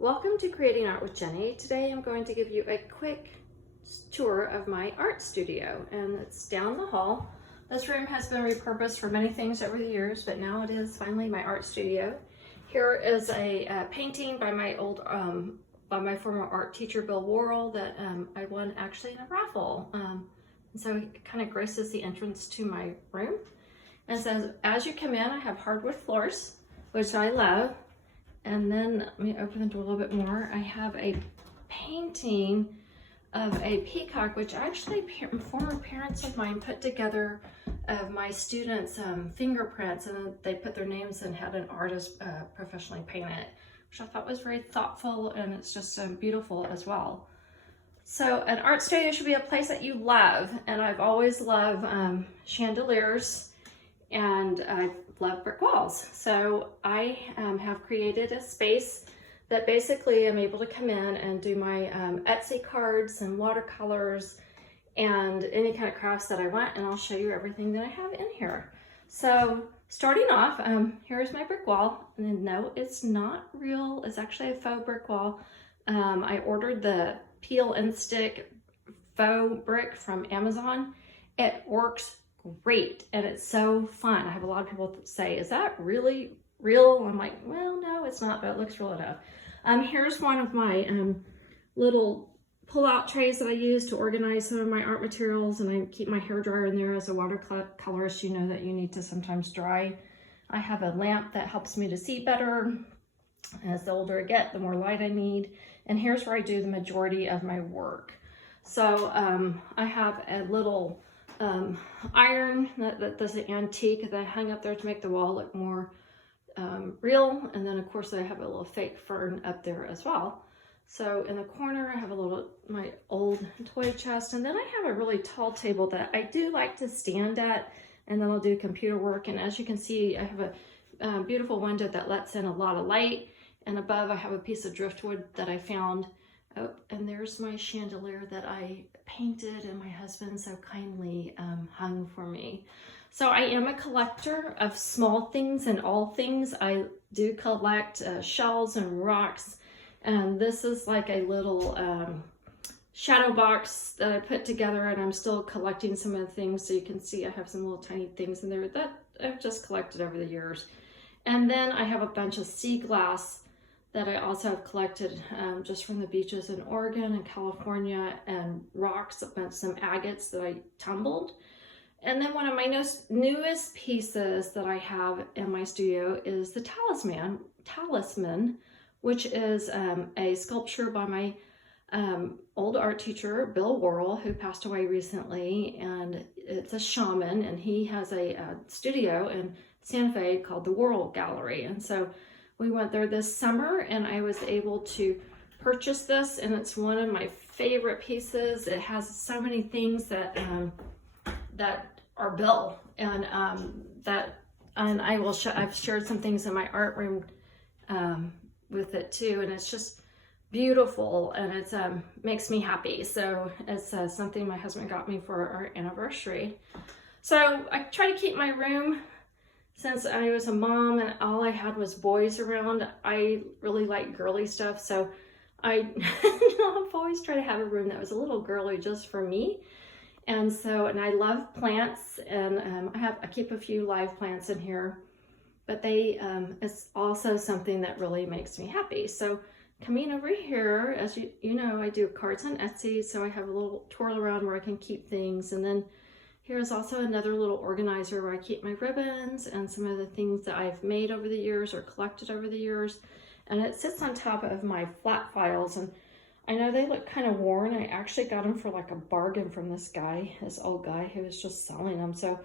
Welcome to Creating Art with Jenny. Today I'm going to give you a quick tour of my art studio, and it's down the hall. This room has been repurposed for many things over the years, but now it is finally my art studio. Here is a painting by my former art teacher Bill Worrell that I won actually in a raffle. And so it kind of graces the entrance to my room. And it says, as you come in, I have hardwood floors, which I love. And then let me open the door a little bit more. I have a painting of a peacock, which actually former parents of mine put together of my students' fingerprints, and they put their names and had an artist professionally paint it, which I thought was very thoughtful, and it's just beautiful as well. So an art studio should be a place that you love, and I've always loved chandeliers, and I love brick walls. So I have created a space that basically I'm able to come in and do my Etsy cards and watercolors and any kind of crafts that I want, and I'll show you everything that I have in here. So starting off, here's my brick wall, and then no, it's not real, it's actually a faux brick wall. I ordered the peel and stick faux brick from Amazon. It works great, and it's so fun. I have a lot of people that say, is that really real? I'm like, well, no, it's not, but it looks real enough. Here's one of my little pull-out trays that I use to organize some of my art materials, and I keep my hairdryer in there. As a watercolorist, you know that you need to sometimes dry. I have a lamp that helps me to see better. As the older I get, the more light I need. And here's where I do the majority of my work. So I have a little iron that's an antique that I hung up there to make the wall look more real. And then of course I have a little fake fern up there as well. So in the corner I have my old toy chest, and then I have a really tall table that I do like to stand at, and then I'll do computer work. And as you can see, I have a beautiful window that lets in a lot of light, and above I have a piece of driftwood that I found. Oh, and there's my chandelier that I painted and my husband so kindly hung for me. So I am a collector of small things and all things. I do collect shells and rocks, and this is like a little shadow box that I put together, and I'm still collecting some of the things. So you can see I have some little tiny things in there that I've just collected over the years. And then I have a bunch of sea glass that I also have collected just from the beaches in Oregon and California, and rocks, some agates that I tumbled. And then one of my newest pieces that I have in my studio is the Talisman, which is a sculpture by my old art teacher, Bill Worrell, who passed away recently. And it's a shaman, and he has a studio in Santa Fe called the Worrell Gallery. And so we went there this summer, and I was able to purchase this, and it's one of my favorite pieces. It has so many things that are Bill, and I've shared some things in my art room with it too, and it's just beautiful, and it makes me happy. So it's something my husband got me for our anniversary. So I try to keep my room, since I was a mom and all I had was boys around, I really like girly stuff. So I've always tried to have a room that was a little girly just for me. And I love plants, and I keep a few live plants in here, but it's also something that really makes me happy. So coming over here, as you know, I do cards on Etsy, so I have a little twirl around where I can keep things. And then here's also another little organizer where I keep my ribbons and some of the things that I've made over the years or collected over the years. And it sits on top of my flat files, and I know they look kind of worn. I actually got them for like a bargain from this old guy who was just selling them. So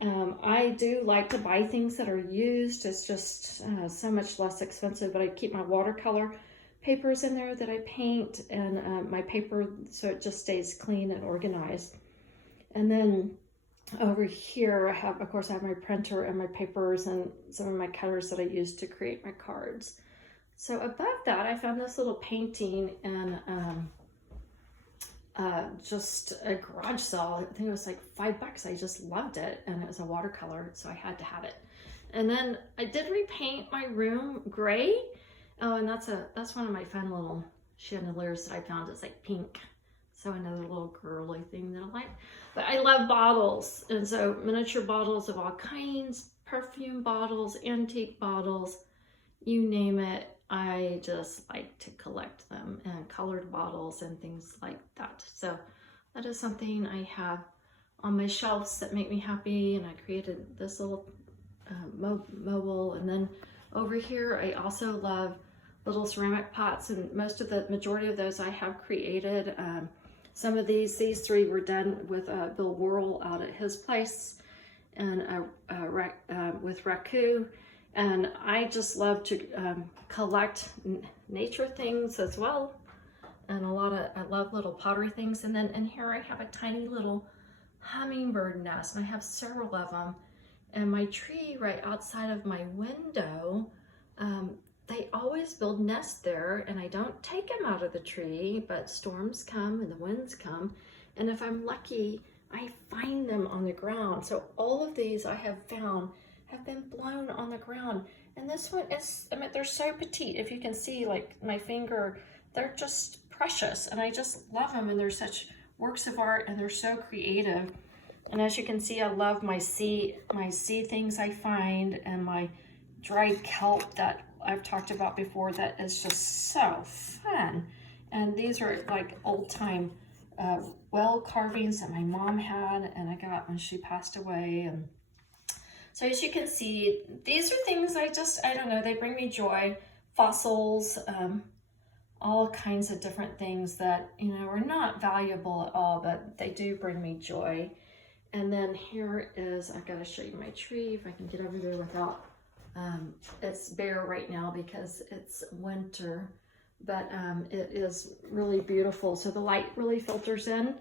I do like to buy things that are used. It's just so much less expensive, but I keep my watercolor papers in there that I paint, and my paper, so it just stays clean and organized. And then over here, I have my printer and my papers and some of my cutters that I use to create my cards. So above that, I found this little painting in just a garage sale. I think it was like $5. I just loved it, and it was a watercolor, so I had to have it. And then I did repaint my room gray, Oh, and that's one of my fun little chandeliers that I found. It's like pink. So another little girly thing that I like. But I love bottles. And so miniature bottles of all kinds, perfume bottles, antique bottles, you name it. I just like to collect them, and colored bottles and things like that. So that is something I have on my shelves that make me happy. And I created this little mobile. And then over here, I also love little ceramic pots, and the majority of those I have created. Some of these three were done with Bill Worrell out at his place, and with Raku. And I just love to collect nature things as well, and I love little pottery things. And then in here I have a tiny little hummingbird nest, and I have several of them. And my tree right outside of my window, they always build nests there, and I don't take them out of the tree, but storms come and the winds come, and if I'm lucky, I find them on the ground. So all of these I have found have been blown on the ground. And this one is, I mean, they're so petite. If you can see, like my finger, they're just precious, and I just love them, and they're such works of art, and they're so creative. And as you can see, I love my sea things I find, and my dried kelp that I've talked about before that is just so fun. And these are like old-time well carvings that my mom had, and I got when she passed away. And so as you can see, these are things I don't know, they bring me joy. Fossils, all kinds of different things that, you know, are not valuable at all, but they do bring me joy. And then here is, I've got to show you my tree, if I can get over there without, it's bare right now because it's winter, but it is really beautiful. So the light really filters in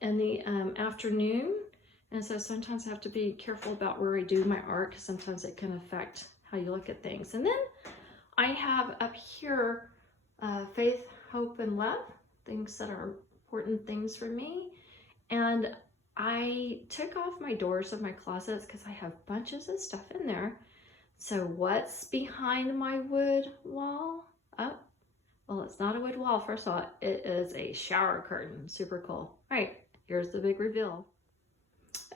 the afternoon. And so sometimes I have to be careful about where I do my art, because sometimes it can affect how you look at things. And then I have up here faith, hope, and love, things that are important things for me. And I took off my doors of my closets because I have bunches of stuff in there. So what's behind my wood wall? Oh, well, it's not a wood wall. First of all, it is a shower curtain. Super cool. All right, here's the big reveal.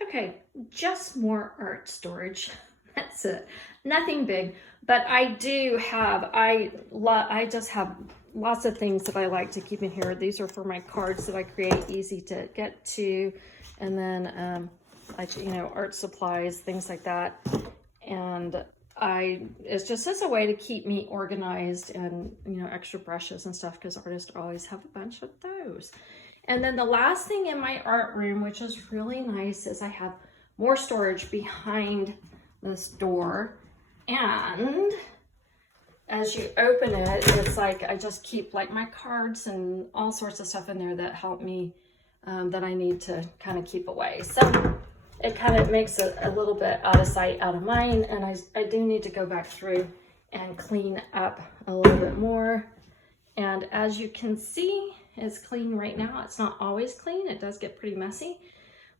Okay, just more art storage. That's it. Nothing big, but I do have, I just have lots of things that I like to keep in here. These are for my cards that I create, easy to get to. And then, art supplies, things like that. And it's just as a way to keep me organized, and, extra brushes and stuff, because artists always have a bunch of those. And then the last thing in my art room, which is really nice, is I have more storage behind this door. And as you open it, it's like I just keep like my cards and all sorts of stuff in there that help me, that I need to kind of keep away. So it kind of makes it a little bit out of sight, out of mind. And I do need to go back through and clean up a little bit more. And as you can see, it's clean right now. It's not always clean. It does get pretty messy.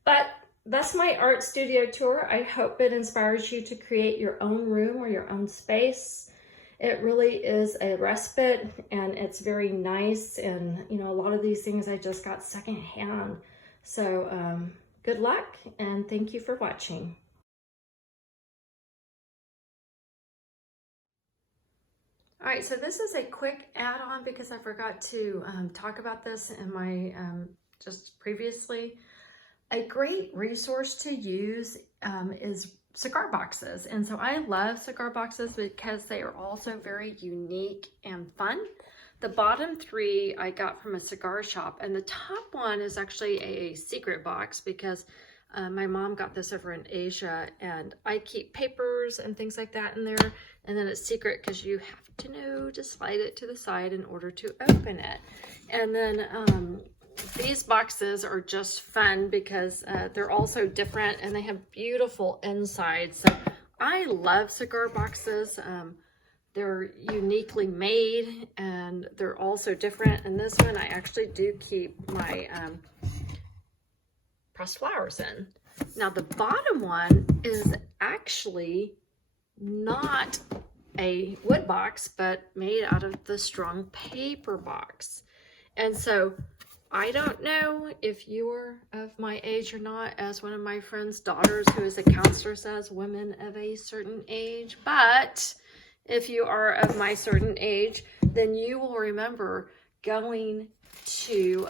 But that's my art studio tour. I hope it inspires you to create your own room or your own space. It really is a respite, and it's very nice. And, a lot of these things I just got secondhand. So good luck, and thank you for watching. All right, so this is a quick add-on because I forgot to talk about this in my just previously. A great resource to use is cigar boxes. And so I love cigar boxes because they are also very unique and fun. The bottom three I got from a cigar shop, and the top one is actually a secret box because my mom got this over in Asia, and I keep papers and things like that in there, and then it's secret because you have to know to slide it to the side in order to open it. And then these boxes are just fun because they're also different, and they have beautiful insides. So I love cigar boxes. They're uniquely made, and they're also different. And this one I actually do keep my pressed flowers in. Now the bottom one is actually not a wood box, but made out of the strong paper box. And so I don't know if you're of my age or not, as one of my friend's daughters who is a counselor says, women of a certain age, but if you are of my certain age, then you will remember going to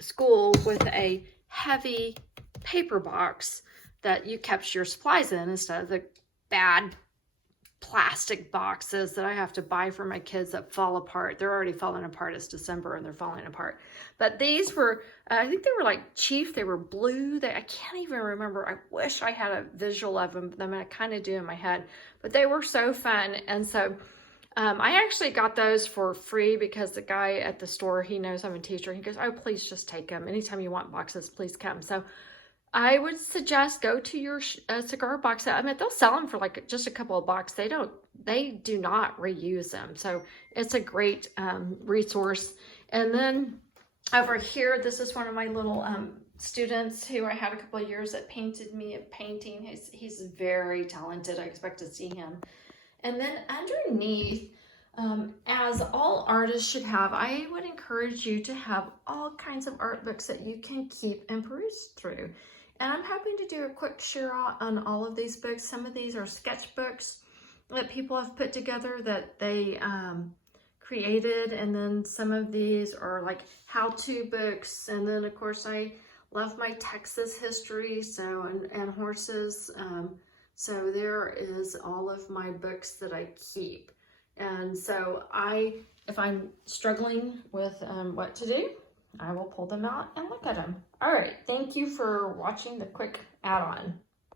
school with a heavy paper box that you kept your supplies in instead of the bad plastic boxes that I have to buy for my kids that fall apart. They're already falling apart. It's December and they're falling apart. But these were, I think they were like Chief. They were blue. I can't even remember. I wish I had a visual of them. I mean, I kind of do in my head. But they were so fun. And so I actually got those for free because the guy at the store, he knows I'm a teacher. He goes, oh, please just take them. Anytime you want boxes, please come. So I would suggest go to your cigar box. I mean, they'll sell them for like just a couple of bucks. They do not reuse them. So it's a great resource. And then over here, this is one of my little students who I had a couple of years that painted me a painting. He's very talented. I expect to see him. And then underneath, as all artists should have, I would encourage you to have all kinds of art books that you can keep and peruse through. And I'm happy to do a quick share out on all of these books. Some of these are sketchbooks that people have put together that they created. And then some of these are like how-to books. And then of course I love my Texas history, and horses. So there is all of my books that I keep. And so if I'm struggling with what to do, I will pull them out and look at them. All right, thank you for watching the quick add-on.